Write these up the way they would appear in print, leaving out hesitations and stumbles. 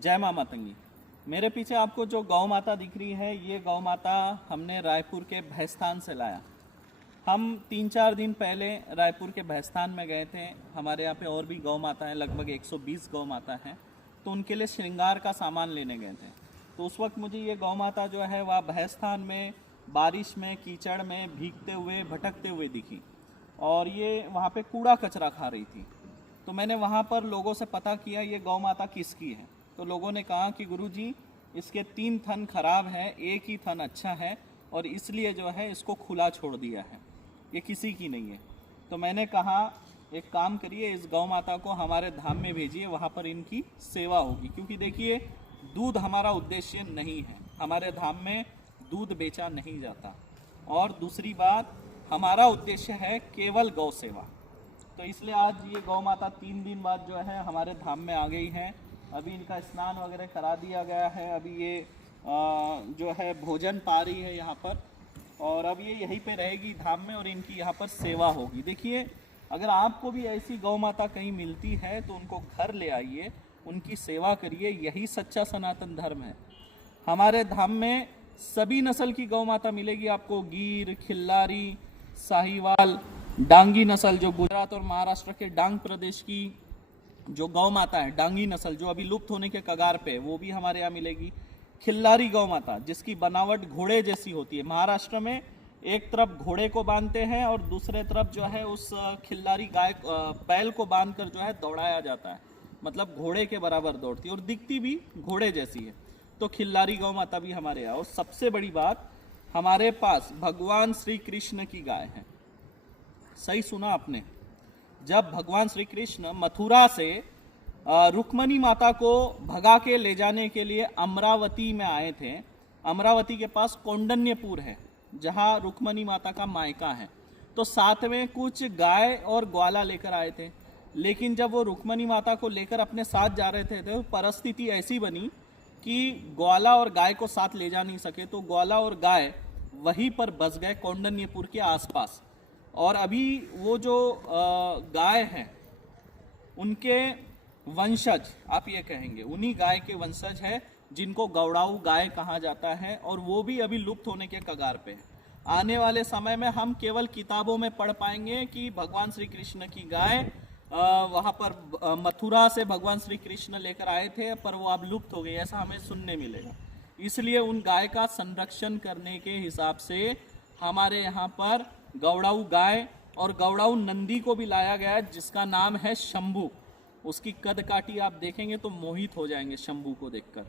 जय माँ मातंगी। मेरे पीछे आपको जो गौ माता दिख रही है, ये गौ माता हमने रायपुर के भैंसस्थान से लाया। हम 3-4 दिन पहले रायपुर के भैंसस्थान में गए थे। हमारे यहाँ पे और भी गौ माता हैं, लगभग 120 गौ माता हैं, तो उनके लिए श्रृंगार का सामान लेने गए थे। तो उस वक्त मुझे ये गौ माता जो है वह भैंसस्थान में बारिश में कीचड़ में भीगते हुए भटकते हुए दिखी, और ये वहाँ पे कूड़ा कचरा खा रही थी। तो मैंने वहाँ पर लोगों से पता किया ये गौ माता किसकी है। तो लोगों ने कहा कि गुरुजी, इसके 3 थन खराब हैं, एक ही थन अच्छा है, और इसलिए जो है इसको खुला छोड़ दिया है, ये किसी की नहीं है। तो मैंने कहा एक काम करिए, इस गौ माता को हमारे धाम में भेजिए, वहाँ पर इनकी सेवा होगी। क्योंकि देखिए, दूध हमारा उद्देश्य नहीं है, हमारे धाम में दूध बेचा नहीं जाता, और दूसरी बात हमारा उद्देश्य है केवल गौ सेवा। तो इसलिए आज ये गौ माता 3 दिन बाद जो है हमारे धाम में आ गई है। अभी इनका स्नान वगैरह करा दिया गया है। अभी ये जो है भोजन पा रही है यहाँ पर, और अब ये यहीं पे रहेगी धाम में, और इनकी यहाँ पर सेवा होगी। देखिए, अगर आपको भी ऐसी गौ माता कहीं मिलती है तो उनको घर ले आइए, उनकी सेवा करिए, यही सच्चा सनातन धर्म है। हमारे धाम में सभी नस्ल की गौ माता मिलेगी आपको, गीर, खिल्लारी, साहिवाल, डांगी नस्ल जो गुजरात और महाराष्ट्र के डांग प्रदेश की जो गौ माता है, डांगी नस्ल जो अभी लुप्त होने के कगार पे, वो भी हमारे यहाँ मिलेगी। खिल्लारी गौ माता जिसकी बनावट घोड़े जैसी होती है। महाराष्ट्र में एक तरफ घोड़े को बांधते हैं और दूसरे तरफ जो है उस खिल्लारी गाय बैल को बांधकर जो है दौड़ाया जाता है, मतलब घोड़े के बराबर दौड़ती है और दिखती भी घोड़े जैसी है। तो खिल्लारी गौ माता भी हमारे यहाँ। और सबसे बड़ी बात, हमारे पास भगवान श्री कृष्ण की गाय है। सही सुना आपने, जब भगवान श्री कृष्ण मथुरा से रुक्मणी माता को भगा के ले जाने के लिए अमरावती में आए थे। अमरावती के पास कौंडन्यपुर है जहाँ रुक्मणी माता का मायका है। तो साथ में कुछ गाय और ग्वाला लेकर आए थे, लेकिन जब वो रुक्मणी माता को लेकर अपने साथ जा रहे थे तो परिस्थिति ऐसी बनी कि ग्वाला और गाय को साथ ले जा नहीं सके। तो ग्वाला और गाय वहीं पर बस गए कौंडन्यपुर के आसपास। और अभी वो जो गाय हैं उनके वंशज, आप ये कहेंगे, उन्हीं गाय के वंशज है जिनको गौड़ाऊ गाय कहा जाता है, और वो भी अभी लुप्त होने के कगार पे है। आने वाले समय में हम केवल किताबों में पढ़ पाएंगे कि भगवान श्री कृष्ण की गाय वहाँ पर मथुरा से भगवान श्री कृष्ण लेकर आए थे, पर वो अब लुप्त हो गई, ऐसा हमें सुनने मिलेगा। इसलिए उन गाय का संरक्षण करने के हिसाब से हमारे यहाँ पर गौड़ाऊ गाय और गौड़ाऊ नंदी को भी लाया गया है, जिसका नाम है शंभू। उसकी कद काठी आप देखेंगे तो मोहित हो जाएंगे शंभू को देखकर।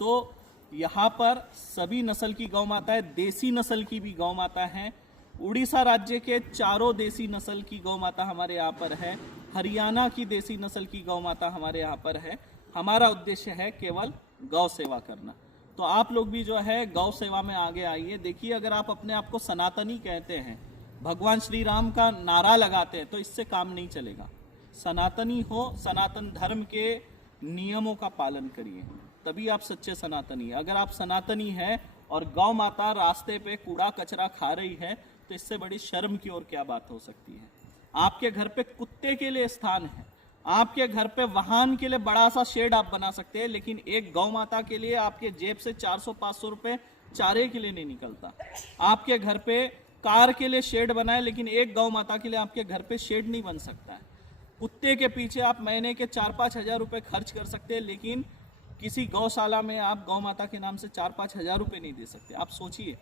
तो यहाँ पर सभी नस्ल की गौ माता है, देसी नस्ल की भी गौ माता है। उड़ीसा राज्य के 4 देसी नस्ल की गौ माता हमारे यहाँ पर है। हरियाणा की देसी नस्ल की गौ माता हमारे यहाँ पर है। हमारा उद्देश्य है केवल गौ सेवा करना। तो आप लोग भी जो है गौ सेवा में आगे आइए। देखिए, अगर आप अपने आप को सनातनी कहते हैं, भगवान श्री राम का नारा लगाते हैं, तो इससे काम नहीं चलेगा। सनातनी हो, सनातन धर्म के नियमों का पालन करिए, तभी आप सच्चे सनातनी हैं। अगर आप सनातनी हैं और गौ माता रास्ते पे कूड़ा कचरा खा रही है, तो इससे बड़ी शर्म की और क्या बात हो सकती है। आपके घर पे कुत्ते के लिए स्थान है, आपके घर पे वाहन के लिए बड़ा सा शेड आप बना सकते हैं, लेकिन एक गौ माता के लिए आपके जेब से 400-500 रुपए चारे के लिए नहीं निकलता। आपके घर पे कार के लिए शेड बनाए, लेकिन एक गौ माता के लिए आपके घर पे शेड नहीं बन सकता है। कुत्ते के पीछे आप महीने के 4-5 हज़ार रुपए खर्च कर सकते हैं, लेकिन किसी गौशाला में आप गौ माता के नाम से 4-5 हज़ार रुपए नहीं दे सकते। आप सोचिए,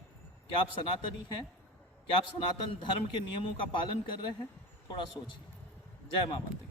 क्या आप सनातनी हैं? क्या आप सनातन धर्म के नियमों का पालन कर रहे हैं? थोड़ा सोचिए। जय मां माता।